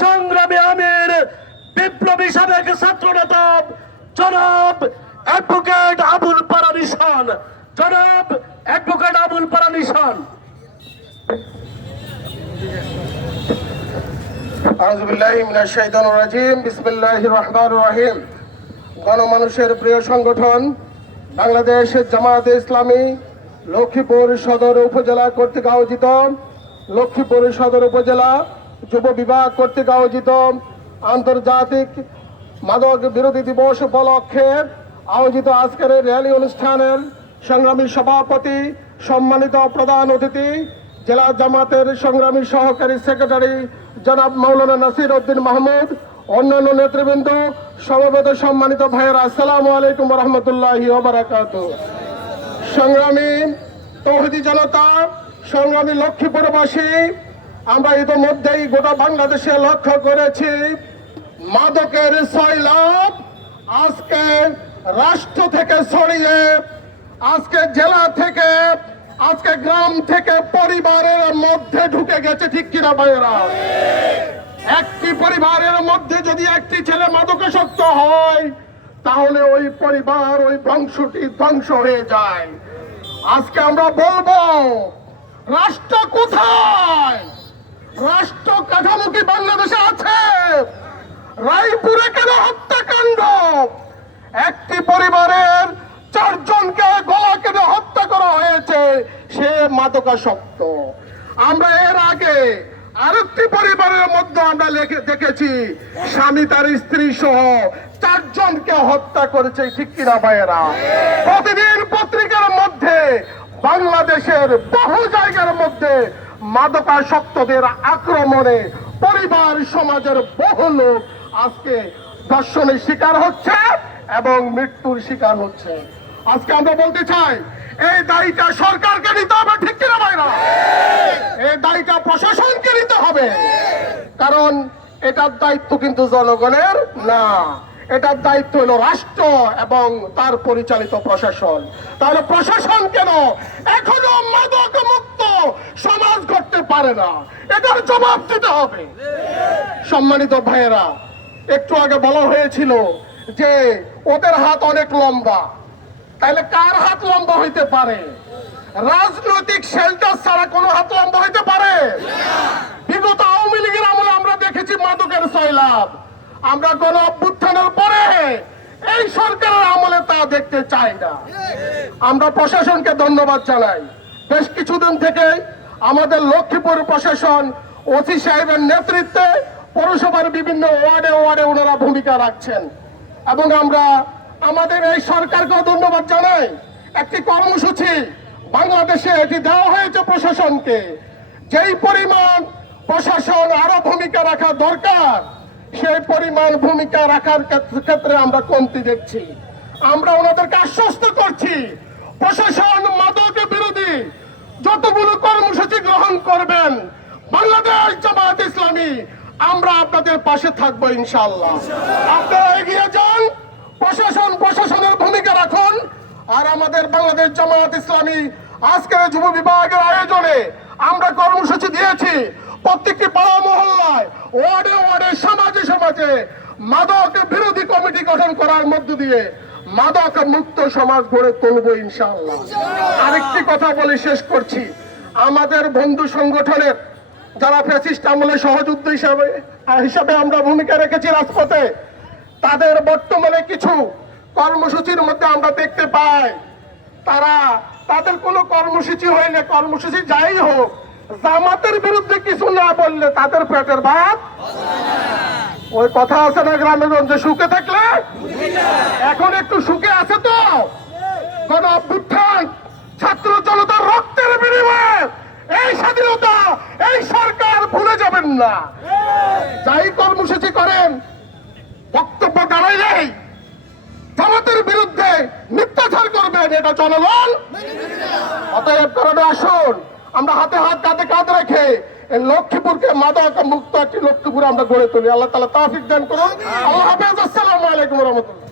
সংগ্রামী আমির বিপ্লবী সাবেক ছাত্রনেতা জনাব অ্যাডভোকেট আবুল পারা নিশান। জনাব অ্যাডভোকেট আবুল পারা নিশান। আউযু বিল্লাহি মিনাশ শাইতানির রাজিম। বিসমিল্লাহির রহমানির রহিম। গণমানুষের প্রিয় সংগঠন বাংলাদেশ জামায়াতে ইসলামী লক্ষ্মীপুর সদর উপজেলা কর্তৃক আয়োজিত লক্ষ্মীপুর সদর উপজেলা যুব বিভাগ কর্তৃক আয়োজিত আন্তর্জাতিক মাদক বিরোধী দিবস উপলক্ষে আয়োজিত আজকের র্যালি অনুষ্ঠানের সংগ্রামী সভাপতি, সম্মানিত প্রধান অতিথি, জেলা জামাতের সংগ্রামী সহকারী সেক্রেটারি জনাব মাওলানা নাসির উদ্দিন মাহমুদ, অন্যান্য নেতৃবৃন্দ, সমবেত সম্মানিত ভাইয়েরা, আসসালামু আলাইকুম রহমতুল্লাহি ওয়া বারাকাতুহু। সংগ্রামী তৌহিদি জনতা, সংগ্রামী লক্ষ্মীপুরবাসী, আমরা ইতিমধ্যেই গোটা বাংলাদেশে লক্ষ্য করেছি মাদকের সয়লাব আজকে রাষ্ট্র থেকে ছড়িয়ে, আজকে জেলা থেকে, আজকে গ্রাম থেকে পরিবারের মধ্যে ঢুকে গেছে। ঠিক কিনা ভাইয়েরা? একটি পরিবারের মধ্যে যদি একটি ছেলে মাদকাসক্ত হয় তাহলে ওই পরিবার, ওই বংশটি ধ্বংস হয়ে যায়। আজকে আমরা বলবো রাষ্ট্র কোথায়? রাষ্ট্র কাঠামো কি বাংলাদেশে আছে? রায়পুরে কেন হত্যাকাণ্ড? একটি পরিবারের 4 জনকে গলা কেটে হত্যা করা হয়েছে, সে মাদকাসক্ত। আমরা এর আগে আরেকটি পরিবারের মধ্যে আমরা দেখেছি স্বামী তার স্ত্রী সহ 4 জনকে হত্যা করেছে। ঠিক কিনা ভাইয়েরা? প্রতিদিন পত্রিকার মধ্যে বাংলাদেশের বহু জায়গার মধ্যে মাদকাসক্তদের আক্রমণে পরিবার সমাজের বহু লোক আজকে ধর্ষণের শিকার হচ্ছে এবং মৃত্যুর শিকার হচ্ছে। আজকে আমরা বলতে চাই এই দায়িত্ব সরকারকে নিতে হবে। ঠিক কিনা ভাইরা? এই দায়িত্ব প্রশাসনকে নিতে হবে, কারণ এটার দায়িত্ব কিন্তু জনগণের না, এটার দায়িত্ব হলো রাষ্ট্র এবং তার পরিচালিত প্রশাসন। তাহলে প্রশাসন কেন এখনো মাদক মুক্ত সমাজ করতে পারে না? এটার জবাব দিতে হবে। সম্মানিত ভাইয়েরা, একটু আগে বলা হয়েছিল যে ওদের হাত অনেক লম্বা, তাহলে কার হাত লম্বা হইতে পারে? রাজনৈতিক শেল্টার ছাড়া কোনো হাত লম্বা হইতে পারে? বিগত আওয়ামী লীগের আমলে আমরা দেখেছি মাদকের সয়লাব। আমরা গণ অভ্যুত্থানের পরে এই সরকারের আমলে তা দেখতে চাই না। আমরা প্রশাসনকে ধন্যবাদ জানাই। বেশ কিছুদিন থেকে আমাদের লক্ষ্মীপুর প্রশাসন ওসি সাহেবের নেতৃত্বে পৌরসভার বিভিন্ন ওয়ার্ডে ওয়ার্ডে ওনারা ভূমিকা রাখছেন এবং আমরা আমাদের এই সরকারকেও ধন্যবাদ জানাই। একটি কর্মসূচি বাংলাদেশে এটি দেওয়া হয়েছে প্রশাসনকে। যেই পরিমাণ প্রশাসন আরো ভূমিকা রাখা দরকার, সেই পরিমাণ ভূমিকা রাখার ক্ষেত্রে আমরা কমতি দেখছি। আমরা ওনাদেরকে আশ্বস্ত করছি প্রশাসন মাদক বিরোধী যতগুলো কর্মসূচি গ্রহণ করবেন, বাংলাদেশ জামায়াত ইসলামী আমরা আপনাদের পাশে থাকবো ইনশাআল্লাহ। আপনারা এগিয়ে যান, প্রশাসনের ভূমিকা রাখুন। আর আমাদের বাংলাদেশ জামায়াত ইসলামী আজকের যুব বিভাগের আয়োজনে আমরা কর্মসূচি দিয়েছি প্রত্যেকটি পাড়া মহল্লায়, ওয়ার্ডে ওয়ার্ডে, সমাজে সমাজে মাদক বিরোধী কমিটি গঠন করার মধ্য দিয়ে মাদক মুক্ত সমাজ গড়ে তুলবো ইনশাআল্লাহ। আরেকটি কথা বলে শেষ করছি, আমাদের বন্ধু সংগঠনের যারা ফ্যাসিস্ট আমলে সহযোদ্ধা হিসাবে আমরা ভূমিকা রেখেছি রাজপথে, তাদের বর্তমানে কিছু কর্মসূচির মধ্যে আমরা দেখতে পাই তাদের কোনো কর্মসূচি হইলে, কর্মসূচি যাই হোক, জামাতের বিরুদ্ধে কিছু না বললে তাদের পেটের ভাত। ওই কথা আছে না গ্রামে গঞ্জে, সুখে থাকলে? এখন একটু সুখে আছে তো? গণ অভ্যুত্থান, ছাত্র জনতার রক্তের বিনিময়ে এই স্বাধীনতা এই সরকার ভুলে যাবেন না। যাই কর্মসূচি করেন, বক্তব্য দাঁড়াইলেই জামাতের বিরুদ্ধে মিথ্যাচার করবেন, এটা জনগণ। অতএব কারণে আসুন আমরা হাতে হাত, কাঁধে কাঁধ রেখে এই লক্ষ্মীপুরকে মাদক মুক্ত একটি লক্ষ্মীপুর আমরা গড়ে তুলি। আল্লাহ তাআলা তৌফিক দান করুন। আল্লাহ হাফেজ। আসসালামু আলাইকুম ওয়া রাহমাতুল্লাহ।